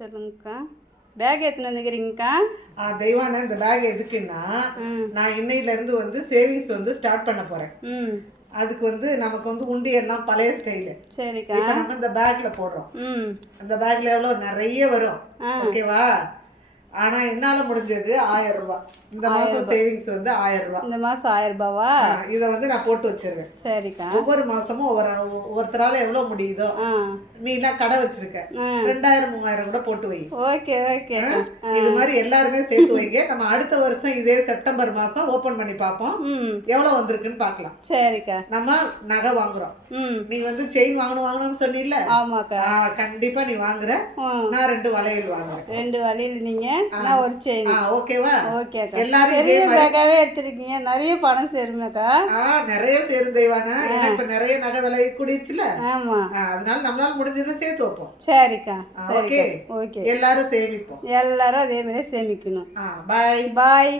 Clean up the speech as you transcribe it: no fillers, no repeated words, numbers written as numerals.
சொல்லுங்கக்கா. பேக் எடுத்துன்னு வந்துக்கிறீங்கக்கா? தெய்வான இந்த பேக் எதுக்குன்னா, நான் இன்னையிலேருந்து வந்து சேவிங்ஸ் வந்து ஸ்டார்ட் பண்ண போகிறேன். அதுக்கு வந்து நமக்கு வந்து உண்டியெல்லாம் பழைய ஸ்டைலு. சரிக்கா. இப்போ நம்ம இந்த பேக்ல போடுறோம். அந்த பேக்ல எவ்வளோ நிறைய வரும். ஓகேவா? ஆனால் என்னால் முடிஞ்சது 1000 ரூபாய். இந்த மாதம் சேவிங்ஸ் வந்து 1000 ரூபாய். இந்த மாதம் 1000 ரூபாவா? இதை வந்து நான் போட்டு வச்சிருவேன். சரிக்கா. ஒவ்வொரு மாசமும் ஒருத்தரால எவ்வளோ முடியுதோ, நீ எல்லாம் கடை வச்சிருக்க, 2000 3000 கூட போட்டு வை. Okay okay. இது மாதிரி எல்லாருமே சேர்த்து வைங்க. நம்ம அடுத்த வருஷம் இதே செப்டம்பர் மாசம் ஓபன் பண்ணி பார்ப்போம், எவ்வளவு வந்திருக்குன்னு பார்க்கலாம். சரிக்கா. நம்ம நகை வாங்குறோம். நீ வந்து செயின் வாங்கணும்னு சொன்னீல்ல? ஆமாக்கா. கண்டிப்பா நீ வாங்குற. நான் 2 வளையல் வாங்குறேன். 2 வளையல் நீங்க, நான் ஒரு செயின். ஓகேவா? ஓகேக்கா. எல்லாரும் பெரிய பேக்காவே எடுத்துருக்கீங்க. நிறைய பணம் சேருமேக்கா? நிறைய சேரும் தெய்வானா. ஏன்னா இப்ப நிறைய நகை விலை கூடிச்சுல. ஆமா. அதனால நம்மளால முடிஞ்சதை சேர்த்து வைப்போம். சரிக்கா. ஓகே. ஓகே. எல்லாரும் சேமிப்போம். எல்லாரும் அதே மாதிரி சேமிக்கணும். பாய் பாய்.